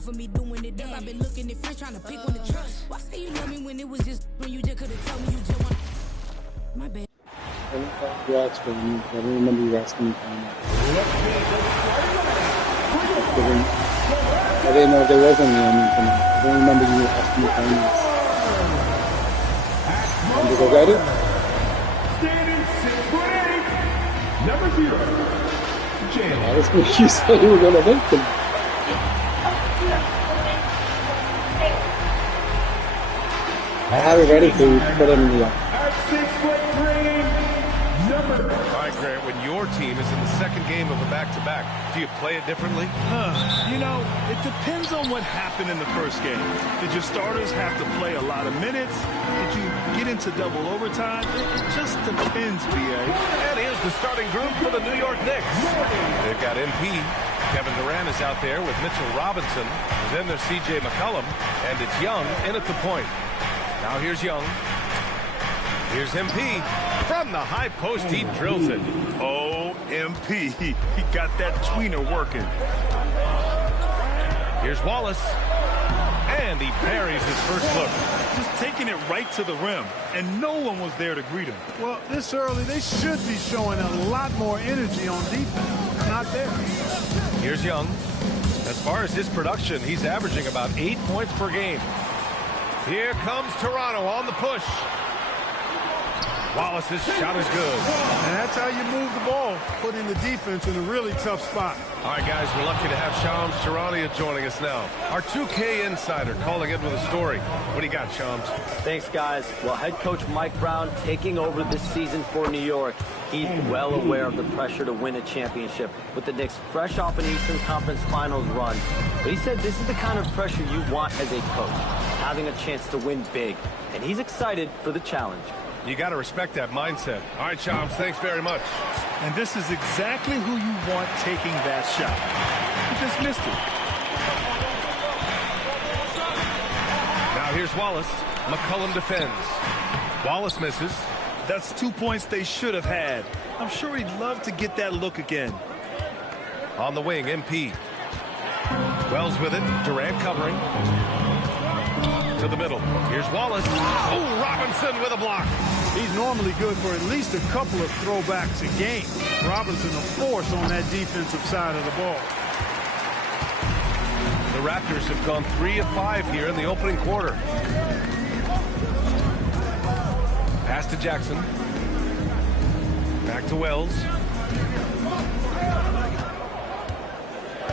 For me doing it up, I've been looking at friends trying to pick one to trust. Why say you love me when it was just when you just could have told me you just want my bad. I don't remember you asking me. I didn't know if there was any. I don't remember you asking me finance. Did I get it? Standing 6'8", number 0, Jalen. That's what you said you were going to make them. I have it ready for you to put it in the At 6'3", number. All right, Grant, when your team is in the second game of a back-to-back, do you play it differently? You know, it depends on what happened in the first game. Did your starters have to play a lot of minutes? Did you get into double overtime? It just depends, B.A. And here's the starting group for the New York Knicks. They've got MP. Kevin Durant is out there with Mitchell Robinson. Then there's C.J. McCollum. And it's Young in at the point. Now here's Young. Here's MP. From the high post, he drills it. Oh, MP. He got that tweener working. Here's Wallace. And he buries his first look. Just taking it right to the rim. And no one was there to greet him. Well, this early, they should be showing a lot more energy on defense. Not there. Here's Young. As far as his production, he's averaging about 8 points per game. Here comes Toronto on the push. Wallace's shot is good. And that's how you move the ball, putting the defense in a really tough spot. All right, guys, we're lucky to have Shams Charania joining us now. Our 2K insider calling in with a story. What do you got, Shams? Thanks, guys. Well, head coach Mike Brown taking over this season for New York. He's well aware of the pressure to win a championship with the Knicks fresh off an Eastern Conference Finals run. But he said this is the kind of pressure you want as a coach, having a chance to win big. And he's excited for the challenge. You got to respect that mindset. All right, Shams, thanks very much. And this is exactly who you want taking that shot. He just missed it. Now here's Wallace. McCollum defends. Wallace misses. That's 2 points they should have had. I'm sure he'd love to get that look again. On the wing, MP. Wells with it. Durant covering. To the middle. Here's Wallace. Oh, Robinson with a block. He's normally good for at least a couple of throwbacks a game. Robinson, a force on that defensive side of the ball. The Raptors have gone 3 of 5 here in the opening quarter. Pass to Jackson. Back to Wells.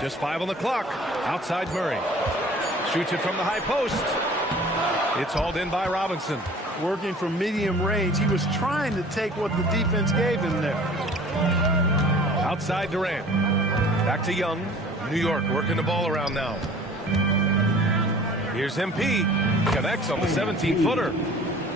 Just 5 on the clock. Outside Murray. Shoots it from the high post. It's hauled in by Robinson. Working from medium range, he was trying to take what the defense gave him there. Outside Durant. Back to Young. New York working the ball around now. Here's MP. Connects on the 17-footer.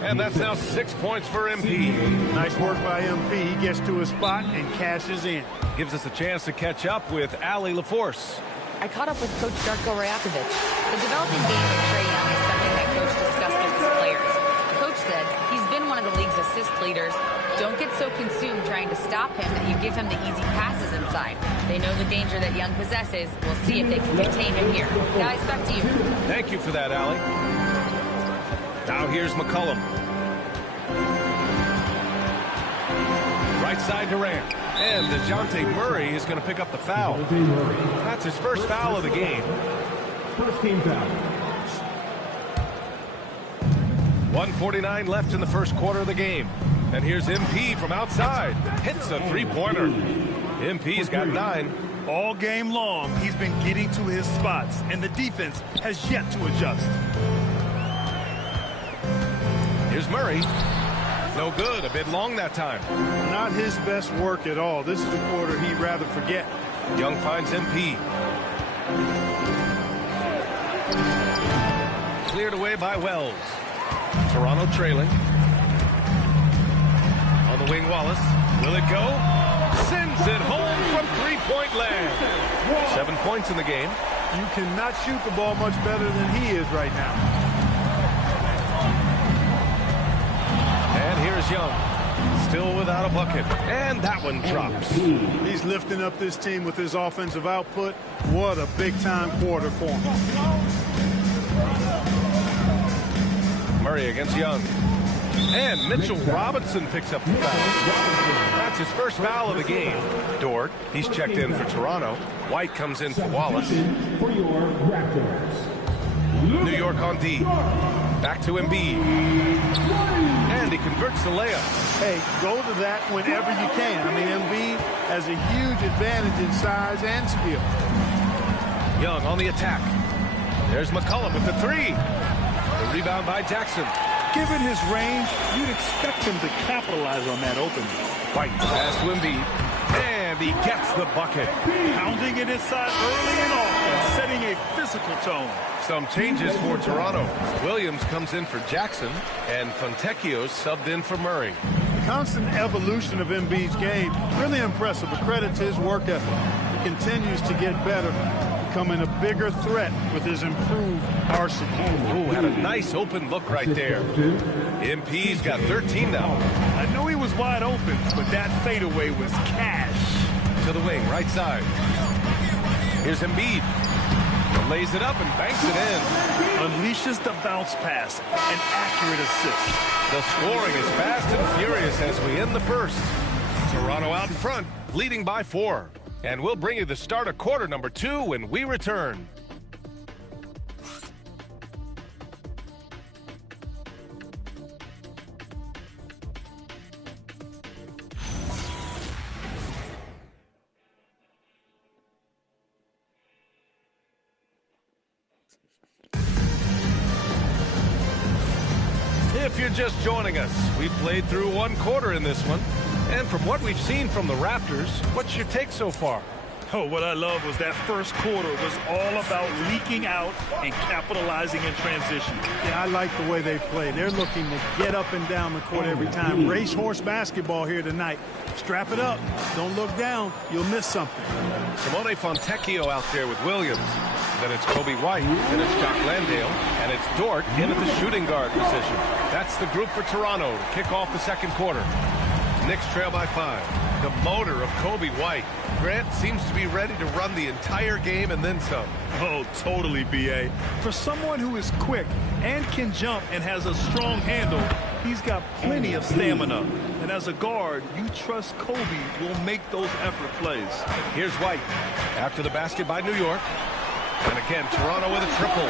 And that's now 6 points for MP. Nice work by MP. He gets to his spot and cashes in. Gives us a chance to catch up with Allie LaForce. I caught up with Coach Darko Rajakovic. The developing game of Trae Young is something that Coach discussed with his players. Coach said he's been one of the league's assist leaders. Don't get so consumed trying to stop him that you give him the easy passes inside. They know the danger that Young possesses. We'll see if they can contain him here. Guys, back to you. Thank you for that, Allie. Now here's McCollum. Right side Durant. And DeJounte Murray is going to pick up the foul. That's his first foul of the game. First team foul. 1:49 left in the first quarter of the game. And here's MP from outside. Hits a three-pointer. MP's got 9. All game long, he's been getting to his spots, and the defense has yet to adjust. Here's Murray. No good. A bit long that time. Not his best work at all. This is a quarter he'd rather forget. Young finds MP. Cleared away by Wells. Toronto trailing. On the wing, Wallace. Will it go? Sends it home from three-point land. 7 points in the game. You cannot shoot the ball much better than he is right now. And here's Young. still without a bucket. And that one drops. He's lifting up this team with his offensive output. What a big-time quarter for him. Murray against Young. And Mitchell Robinson picks up the foul. That's his first foul of the game. Dort, he's checked in for Toronto. White comes in for Wallace. For your Raptors. New York on D. Back to Embiid. And he converts the layup. Hey, go to that whenever you can. I mean, Embiid has a huge advantage in size and skill. Young on the attack. There's McCollum with the three. The rebound by Jackson. Given his range, you'd expect him to capitalize on that opening. White pass to Embiid. And he gets the bucket. Pounding it inside early and often, setting a physical tone. Some changes for Toronto. Williams comes in for Jackson, and Fontecchio subbed in for Murray. The constant evolution of Embiid's game, really impressive. A credit to his work ethic. He continues to get better, becoming a bigger threat with his improved arsenal. Oh, had a nice open look right there. MP's got 13 now. I know he was wide open, but that fadeaway was cash. To the wing, right side. Here's Embiid. Lays it up and banks it in. Unleashes the bounce pass. An accurate assist. The scoring is fast and furious as we end the first. Toronto out in front, leading by 4. And we'll bring you the start of quarter number 2 when we return. If you're just joining us, we've played through one quarter in this one. And from what we've seen from the Raptors, what's your take so far? Oh, what I love was that first quarter was all about leaking out and capitalizing in transition. Yeah, I like the way they play. They're looking to get up and down the court every time. Racehorse basketball here tonight. Strap it up. Don't look down. You'll miss something. Simone Fontecchio out there with Williams. Then it's Kobe White. Then it's Jock Landale. And it's Dort in at the shooting guard position. That's the group for Toronto to kick off the second quarter. Knicks trail by 5. The motor of Kobe White. Grant seems to be ready to run the entire game and then some. Oh, totally, B.A. For someone who is quick and can jump and has a strong handle, he's got plenty of stamina. And as a guard, you trust Kobe will make those effort plays. Here's White after the basket by New York. And again, Toronto with a triple.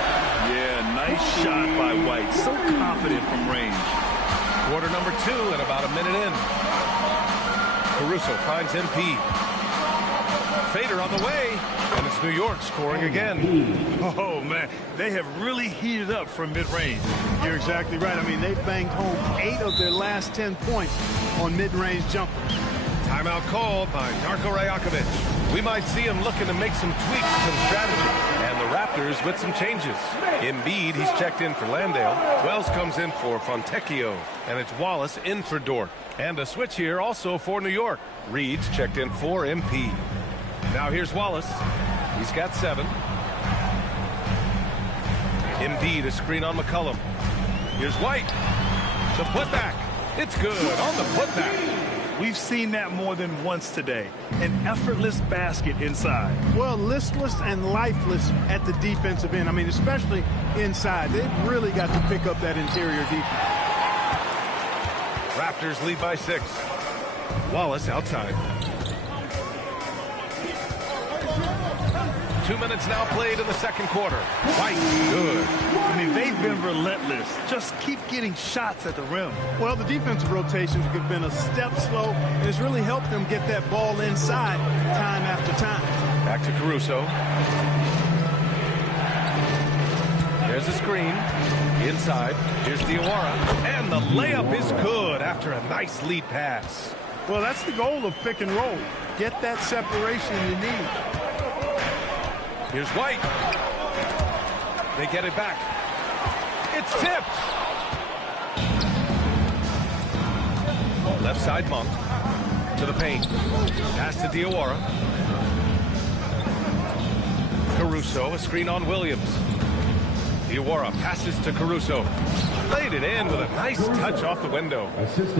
Yeah, nice shot by White. So confident from range. Quarter number 2 and about a minute in. Caruso finds MP. Fader on the way, and it's New York scoring again. Oh, man, they have really heated up from mid-range. You're exactly right. I mean, they've banged home 8 of their last 10 points on mid-range jumpers. Timeout called by Darko Rajakovic. We might see him looking to make some tweaks to the strategy. And the Raptors with some changes. Embiid, he's checked in for Landale. Wells comes in for Fontecchio. And it's Wallace in for Dort. And a switch here also for New York. Reed's checked in for MP. Now here's Wallace. He's got 7. Embiid, a screen on McCollum. Here's White. The putback. It's good on the putback. We've seen that more than once today. An effortless basket inside. Well, listless and lifeless at the defensive end. I mean, especially inside. They've really got to pick up that interior defense. Raptors lead by 6. Wallace outside. 2 minutes now played in the second quarter. White, good. I mean, they've been relentless. Just keep getting shots at the rim. Well, the defensive rotations have been a step slow, and it's really helped them get that ball inside time after time. Back to Caruso. There's a screen. Inside. Here's Diawara. And the layup is good after a nice lead pass. Well, that's the goal of pick and roll. Get that separation you need. Here's White. They get it back. It's tipped. Left side Monk. To the paint. Pass to Diawara. Caruso, a screen on Williams. Diawara passes to Caruso. Laid it in with a nice touch off the window.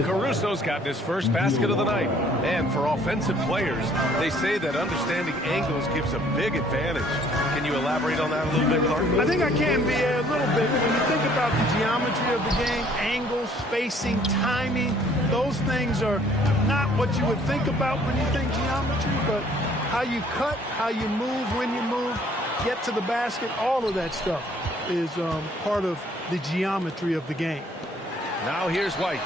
Caruso's gotten his first basket of the night. And for offensive players, they say that understanding angles gives a big advantage. Can you elaborate on that a little bit, Clark? I think I can be a little bit. When you think about the geometry of the game, angles, spacing, timing, those things are not what you would think about when you think geometry, but how you cut, how you move, when you move, get to the basket, all of that stuff is part of the geometry of the game. Now here's White,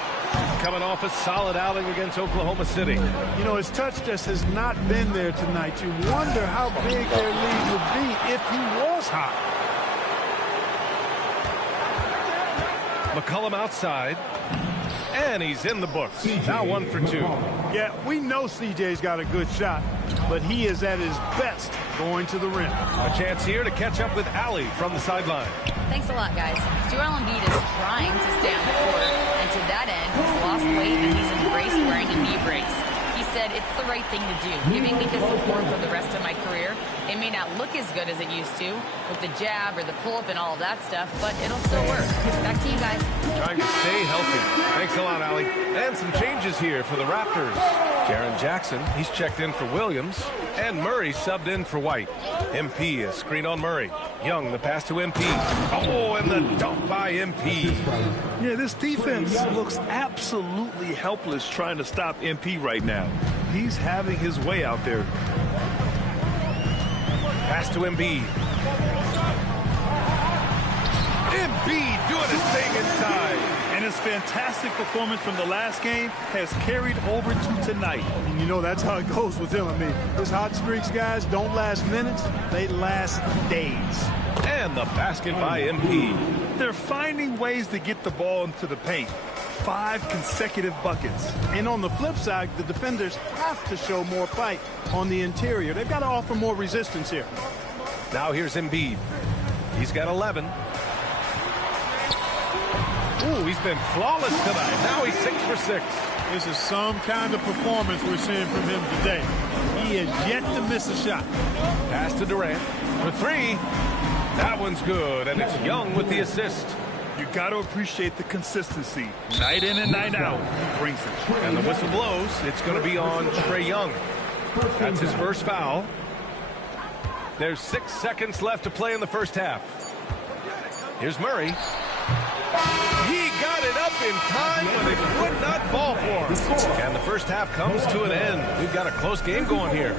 coming off a solid outing against Oklahoma City. You know, his touch just has not been there tonight. You wonder how big their lead would be if he was hot. McCollum outside, and he's in the books. Now 1 for 2. Yeah, we know CJ's got a good shot, but he is at his best going to the rim. A chance here to catch up with Allie from the sideline. Thanks a lot, guys. Joel Embiid is trying to stay on the court, and to that end, he's lost weight and he's embraced wearing a knee brace. He said it's the right thing to do, giving me the support for the rest of my career. It may not look as good as it used to with the jab or the pull-up and all of that stuff, but it'll still work. Back to you guys. Trying to stay healthy. Thanks a lot, Allie. And some changes here for the Raptors. Jaren Jackson, he's checked in for Williams. And Murray subbed in for White. MP, a screen on Murray. Young, the pass to MP. Oh, and the dunk by MP. Yeah, this defense looks absolutely helpless trying to stop MP right now. He's having his way out there. Pass to Embiid. Embiid doing his thing inside. And his fantastic performance from the last game has carried over to tonight. And you know, that's how it goes with him. I mean, his hot streaks, guys, don't last minutes. They last days. And the basket by MP. They're finding ways to get the ball into the paint. 5 consecutive buckets. And on the flip side, the defenders have to show more fight on the interior. They've got to offer more resistance here. Now here's Embiid. He's got 11. Ooh, he's been flawless tonight. Now he's 6 for 6. This is some kind of performance we're seeing from him today. He has yet to miss a shot. Pass to Durant for 3. That one's good, and it's Young with the assist. You got to appreciate the consistency. Night in and night out, he brings it. And the whistle blows. It's going to be on Trae Young. That's his first foul. There's 6 seconds left to play in the first half. Here's Murray. He got it up in time, but it would not fall for him. And the first half comes to an end. We've got a close game going here.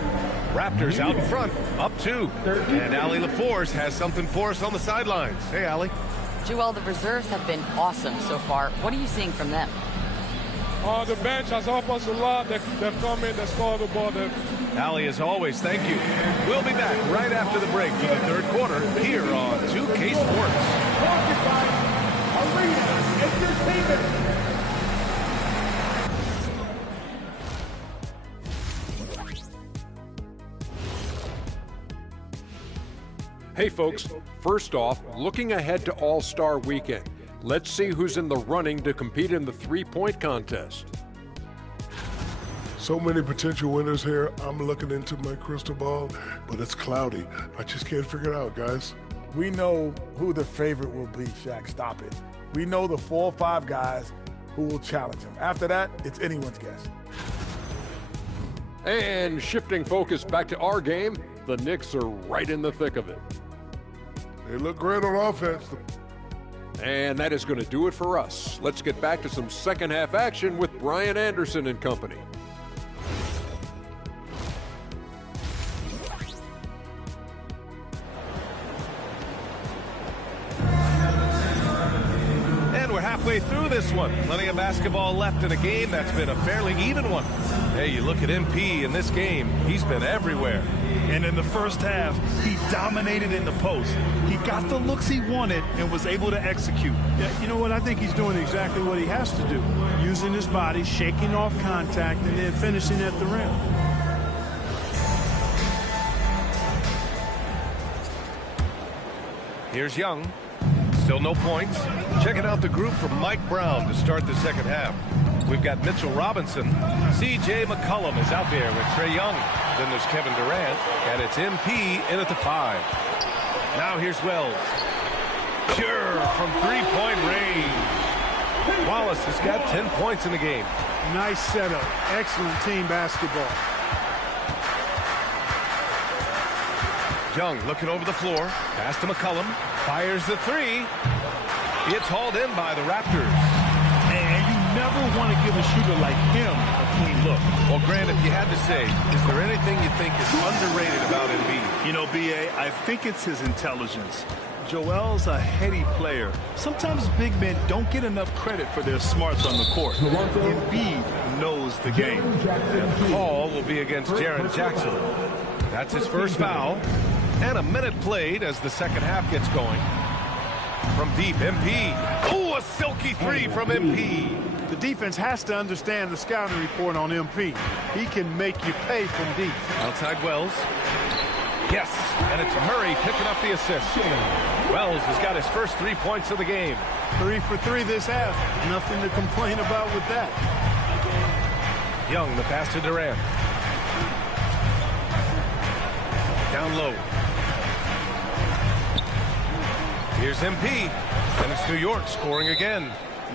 Raptors out in front, up 2. And Allie LaForce has something for us on the sidelines. Hey, Allie. Joel, the reserves have been awesome so far. What are you seeing from them? The bench has helped us a lot. They've come in, they scored the ball. Allie, as always, thank you. We'll be back right after the break for the third quarter here on 2K Sports. Hey folks, first off, looking ahead to All-Star Weekend. Let's see who's in the running to compete in the three-point contest. So many potential winners here. I'm looking into my crystal ball, but it's cloudy. I just can't figure it out, guys. We know who the favorite will be, Shaq. Stop it. We know the 4 or 5 guys who will challenge him. After that, it's anyone's guess. And shifting focus back to our game, the Knicks are right in the thick of it. They look great on offense. And that is going to do it for us. Let's get back to some second half action with Brian Anderson and company. And we're halfway through this one. Plenty of basketball left in a game that's been a fairly even one. Hey, you look at MP in this game, he's been everywhere. And in the first half, he dominated in the post. He got the looks he wanted and was able to execute. Yeah, you know what? I think he's doing exactly what he has to do. Using his body, shaking off contact, and then finishing at the rim. Here's Young. Still no points. Checking out the group from Mike Brown to start the second half. We've got Mitchell Robinson. CJ McCollum is out there with Trae Young. Then there's Kevin Durant, and it's MP in at the 5. Now here's Wells. Sure, from three-point range. Wallace has got 10 points in the game. Nice setup. Excellent team basketball. Young looking over the floor. Pass to McCollum. Fires the three. It's hauled in by the Raptors. And you never want to give a shooter like him a clean look. Well, Grant, if you had to say, is there anything you think is underrated about Embiid? You know, B.A., I think it's his intelligence. Joel's a heady player. Sometimes big men don't get enough credit for their smarts on the court. Embiid knows the game. And the call will be against Jaren Jackson. That's his first foul. And a minute played as the second half gets going. From deep, MP. Oh, a silky three from MP. The defense has to understand the scouting report on MP. He can make you pay from deep. Outside Wells. Yes, and it's Murray picking up the assist. Wells has got his first 3 points of the game. 3 for 3 this half. Nothing to complain about with that. Young, the pass to Durant. Down low. Here's MP, and it's New York scoring again.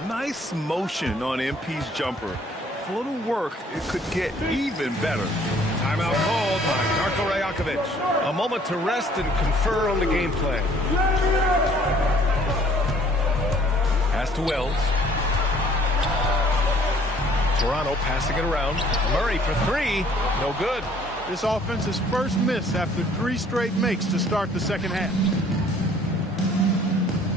Nice motion on MP's jumper. With a little work, it could get even better. Timeout called by Darko Rajakovic. A moment to rest and confer on the game plan. Pass to Wells. Toronto passing it around. Murray for three. No good. This offense's first miss after 3 straight makes to start the second half.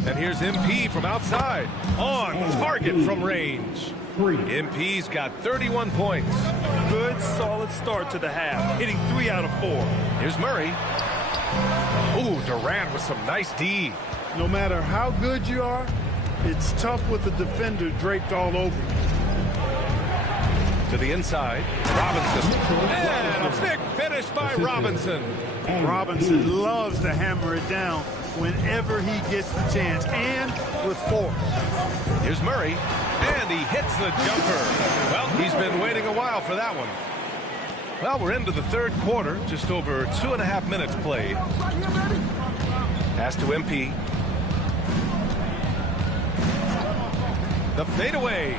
And here's MP from outside. On target from range. MP's got 31 points. Good, solid start to the half, hitting 3 out of 4. Here's Murray. Ooh, Durant with some nice D. No matter how good you are, it's tough with the defender draped all over you. To the inside, Robinson. And a big finish by Robinson. Robinson loves to hammer it down whenever he gets the chance, and with force. Here's Murray, and he hits the jumper. Well, he's been waiting a while for that one. Well, we're into the third quarter, just over 2.5 minutes played. Pass to MP. The fadeaway.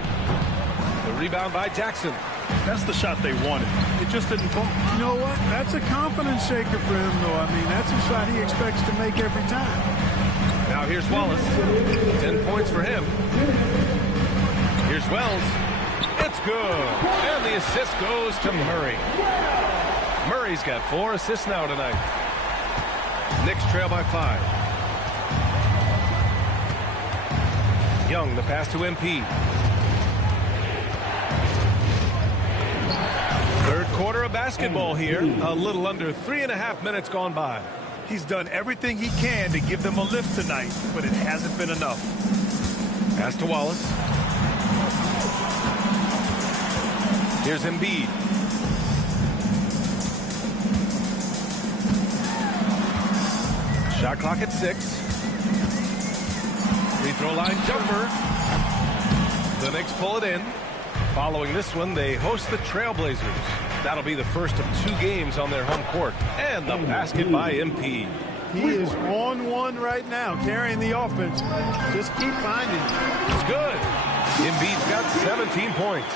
The rebound by Jackson. That's the shot they wanted. It just didn't fall. You know what? That's a confidence shaker for him, though. I mean, that's a shot he expects to make every time. Now here's Wallace. 10 points for him. Here's Wells. It's good. And the assist goes to Murray. Murray's got 4 assists now tonight. Knicks trail by 5. Young, the pass to MP. Third quarter of basketball here. A little under 3.5 minutes gone by. He's done everything he can to give them a lift tonight, but it hasn't been enough. Pass to Wallace. Here's Embiid. Shot clock at 6. Free throw line jumper. The Knicks pull it in. Following this one, they host the Trailblazers. That'll be the first of 2 games on their home court. And the basket by MP. He is on one right now, carrying the offense. Just keep finding it. It's good. Embiid's got 17 points.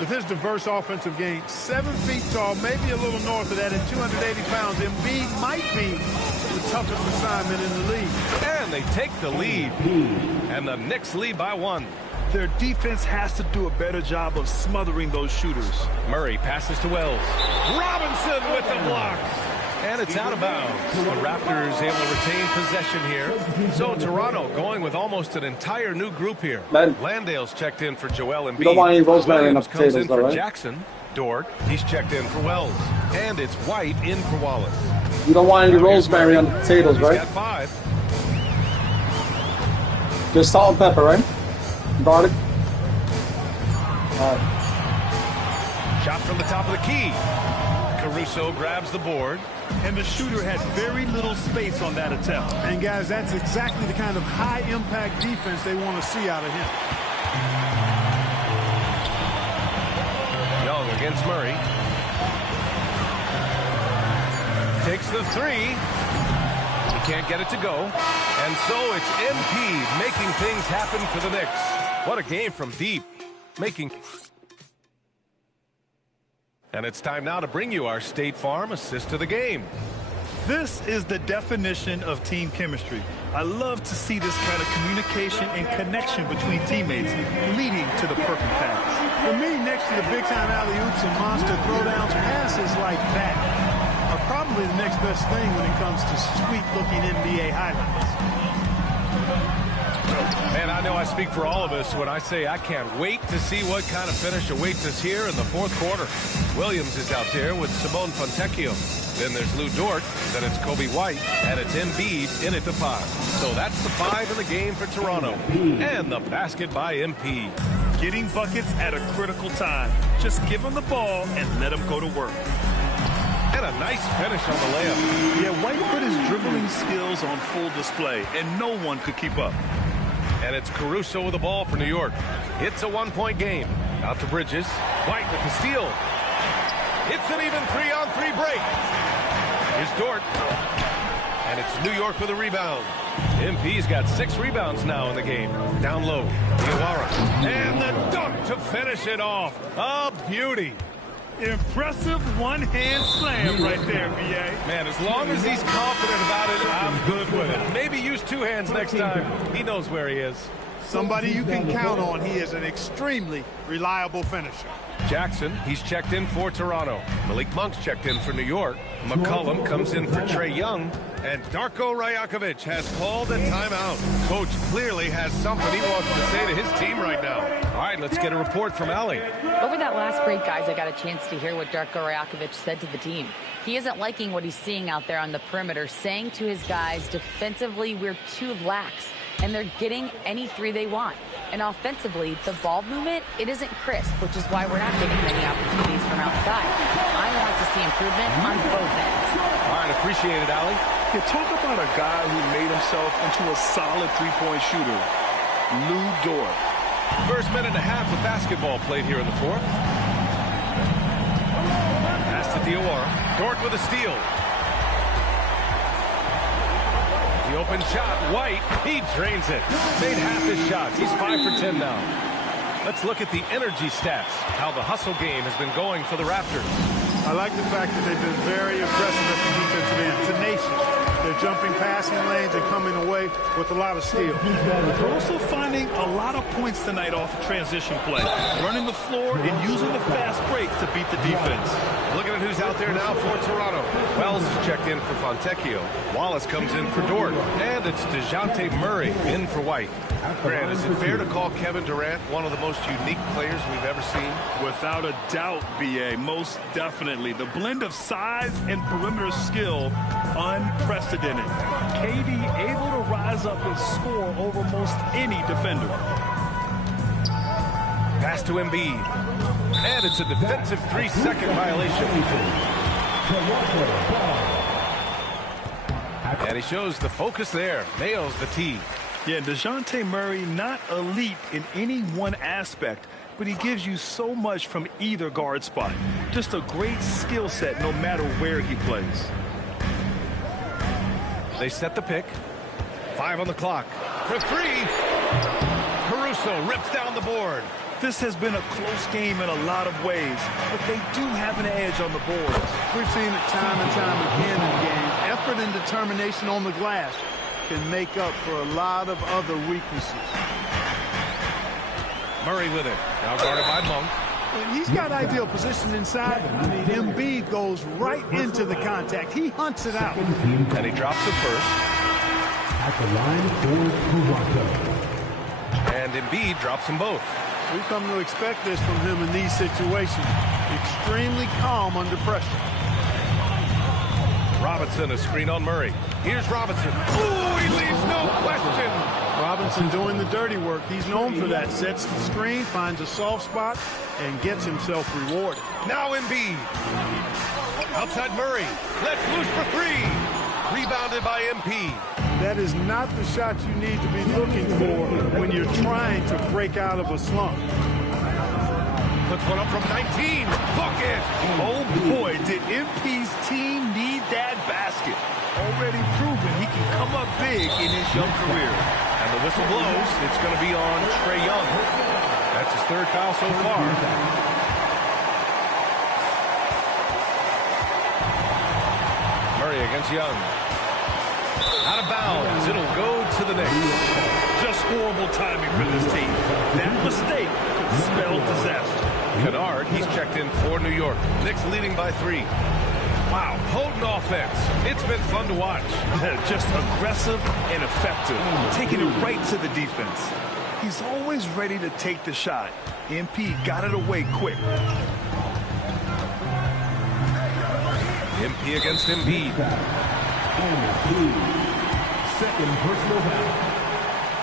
With his diverse offensive game, 7 feet tall, maybe a little north of that, and 280 pounds, Embiid might be the toughest assignment in the league. And they take the lead. And the Knicks lead by 1. Their defense has to do a better job of smothering those shooters. Murray passes to Wells. Robinson with the block. And it's out of bounds. The Raptors able to retain possession here. So Toronto going with almost an entire new group here. Ben. Landale's checked in for Joel Embiid. You don't want any Rosemary in the Williams comes potatoes, in for all right? Jackson. Dort, he's checked in for Wells. And it's White in for Wallace. You don't want any Now here's rosemary Murray. on the potatoes, He's right? got 5. Just salt and pepper, right? Garlic. Shot from the top of the key. Caruso grabs the board. And the shooter had very little space on that attempt. And guys, that's exactly the kind of high-impact defense they want to see out of him. Young against Murray. Takes the 3. He can't get it to go. And so it's MP making things happen for the Knicks. What a game from deep. And it's time now to bring you our State Farm assist of the game. This is the definition of team chemistry. I love to see this kind of communication and connection between teammates leading to the perfect pass. For me, next to the big-time alley-oops and monster throwdowns, passes like that are probably the next best thing when it comes to sweet-looking NBA highlights. Man, I know I speak for all of us when I say I can't wait to see what kind of finish awaits us here in the fourth quarter. Williams is out there with Simone Fontecchio. Then there's Lou Dort, then it's Kobe White, and it's Embiid in at the 5. So that's the 5 in the game for Toronto. And the basket by MP. Getting buckets at a critical time. Just give him the ball and let him go to work. And a nice finish on the layup. Yeah, White put his dribbling skills on full display, and no one could keep up. And it's Caruso with the ball for New York. It's a one-point game. Out to Bridges. White with the steal. It's an even 3-on-3 break. Here's Dort. And it's New York with a rebound. MP's got 6 rebounds now in the game. Down low. Diawara. And the dunk to finish it off. A beauty. Impressive one-hand slam right there, B.A. Man, as long as he's confident about it, I'm good with it. Maybe use 2 hands next time. He knows where he is. Somebody you can count on. He is an extremely reliable finisher. Jackson, he's checked in for Toronto. Malik Monk's checked in for New York. McCollum comes in for Trae Young. And Darko Rajakovic has called a timeout. Coach clearly has something he wants to say to his team right now. All right, let's get a report from Allie. Over that last break, guys, I got a chance to hear what Darko Rajakovic said to the team. He isn't liking what he's seeing out there on the perimeter, saying to his guys, defensively, we're too lax, and they're getting any 3 they want. And offensively, the ball movement, it isn't crisp, which is why we're not getting many opportunities from outside. I want to see improvement on both ends. All right, appreciate it, Allie. Yeah, talk about a guy who made himself into a solid three-point shooter. Lou Dort. First minute and a half of basketball played here in the fourth. Pass to Diawara. Dort with a steal. The open shot, White, he drains it. Made half his shots. He's 5 for 10 now. Let's look at the energy stats, how the hustle game has been going for the Raptors. I like the fact that they've been very aggressive at the defensive end, tenacious. They're jumping passing lanes and coming away with a lot of skill. They're also finding a lot of points tonight off of transition play, running the floor and using the fast break to beat the defense. Looking at who's out there now for Toronto. Wells is checked in for Fontecchio. Wallace comes in for Dort. And it's DeJounte Murray in for White. Grant, is it fair to call Kevin Durant one of the most unique players we've ever seen? Without a doubt, B.A., most definitely. The blend of size and perimeter skill, unprecedented. KD able to rise up and score over most any defender. Pass to Embiid. And it's a defensive 3-second violation. And he shows the focus there. Nails the tee. Yeah, DeJounte Murray, not elite in any one aspect, but he gives you so much from either guard spot. Just a great skill set no matter where he plays. They set the pick. 5 on the clock. For 3. Caruso rips down the board. This has been a close game in a lot of ways, but they do have an edge on the boards. We've seen it time and time again in games. Effort and determination on the glass can make up for a lot of other weaknesses. Murray with it. Now guarded by Monk. And he's got ideal position inside. I mean, Embiid goes right into the contact. He hunts it out. And he drops it first. At the line for Toronto. And Embiid drops them both. We've come to expect this from him in these situations. Extremely calm under pressure. Robinson, a screen on Murray. Here's Robinson. Ooh, he leaves no question. Robinson doing the dirty work. He's known for that. Sets the screen, finds a soft spot, and gets himself rewarded. Now Embiid. Outside Murray. Let's loose for 3. Rebounded by MP. That is not the shot you need to be looking for when you're trying to break out of a slump. Puts one up from 19. Bucket. Oh, boy, did MP's team need that basket. basket. Already proven he can come up big in his young career. And the whistle blows. It's going to be on Trae Young. That's his third foul so far. Murray against Young. Out of bounds. It'll go to the Knicks. Just horrible timing for this team. That mistake could spell disaster. Kennard, he's checked in for New York. Knicks leading by 3. Wow, potent offense. It's been fun to watch. Just aggressive and effective, taking it right to the defense. He's always ready to take the shot. MP got it away quick. MP against Embiid. Second personal foul.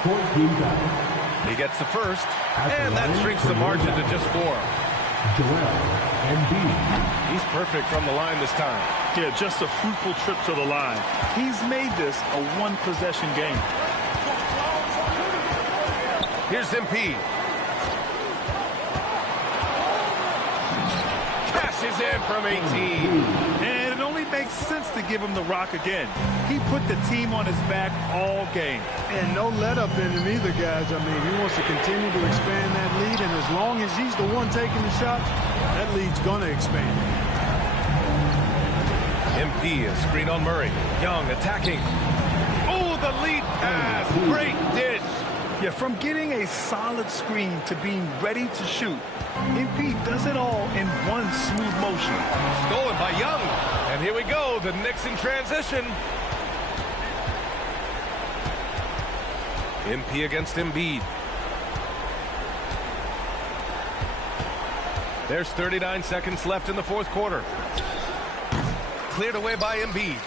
14 foul. He gets the first, and that shrinks the margin to just 4. Joel Embiid. He's perfect from the line this time. Yeah, just a fruitful trip to the line. He's made this a one-possession game. Here's MP. Cashes in from 18. And it only makes sense to give him the rock again. He put the team on his back all game. And no let-up in him either, guys. I mean, he wants to continue to expand that lead, and as long as he's the one taking the shots, that lead's going to expand. MP, a screen on Murray. Young attacking. Oh, the lead pass. Great dish. Yeah, from getting a solid screen to being ready to shoot, MP does it all in one smooth motion. Stolen by Young. And here we go, the Knicks in transition. MP against Embiid. There's 39 seconds left in the fourth quarter. Cleared away by Embiid.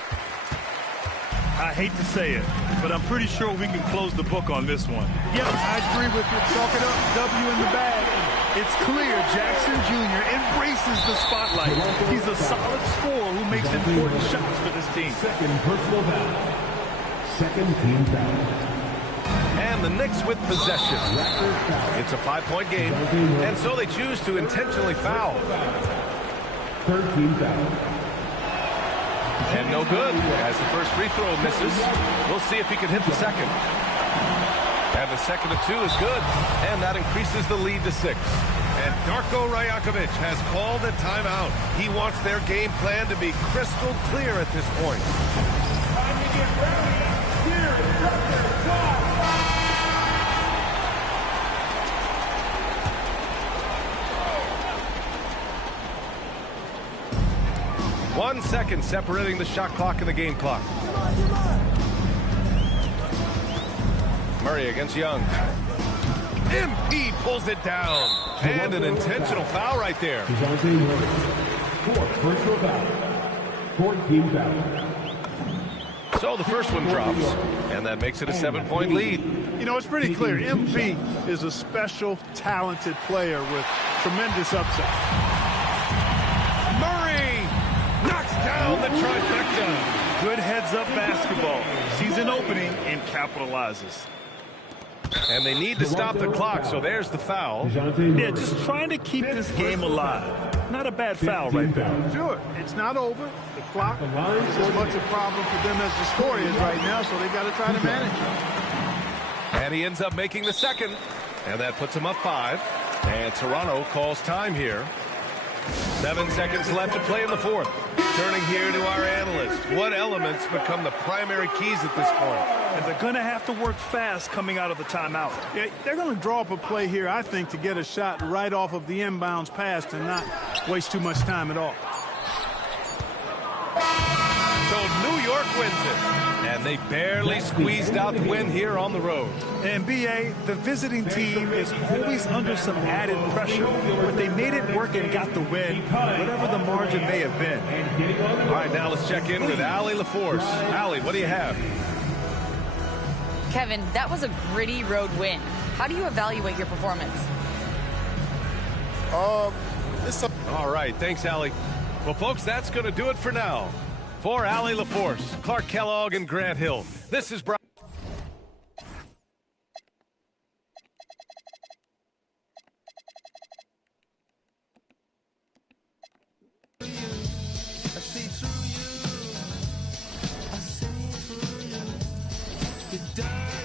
I hate to say it, but I'm pretty sure we can close the book on this one. Yep, I agree with you. Chalk it up, W in the bag. It's clear Jackson Jr. embraces the spotlight. He's a solid scorer who makes important shots for this team. Second personal foul. Second team foul. And the Knicks with possession. It's a 5-point game, and so they choose to intentionally foul. Third team foul. And no good, as the first free throw misses. We'll see if he can hit the second. And the second of 2 is good, and that increases the lead to 6. And Darko Rajakovic has called a timeout. He wants their game plan to be crystal clear at this point. Time to get ready. Here's record time. 1 second separating the shot clock and the game clock. Murray against Young. MP pulls it down. And an intentional foul right there. Fourth personal foul. 14 foul. So the first one drops, and that makes it a 7-point lead. You know, it's pretty clear. MP is a special, talented player with tremendous upside. Murray knocks down the trifecta. Good heads-up basketball. Sees an opening and capitalizes. And they need to stop the clock, so there's the foul. Yeah, just trying to keep this game alive. Not a bad foul right there. Sure, it's not over. The clock is as much a problem for them as the score is right now, so they got to try to manage it. And he ends up making the second, and that puts him up 5. And Toronto calls time here. 7 seconds left to play in the fourth. Turning here to our analyst. What elements become the primary keys at this point? And they're going to have to work fast coming out of the timeout. Yeah, they're going to draw up a play here, I think, to get a shot right off of the inbounds pass and not waste too much time at all. So New York wins it. And they barely squeezed out the win here on the road. And BA, the visiting team is always under some added pressure, but they made it work and got the win, whatever the margin may have been. All right, now let's check in with Allie LaForce. Allie, what do you have? Kevin, that was a gritty road win. How do you evaluate your performance? All right, thanks, Allie. Well, folks, that's going to do it for now. For Allie LaForce, Clark Kellogg, and Grant Hill, this is Brian. the dirt.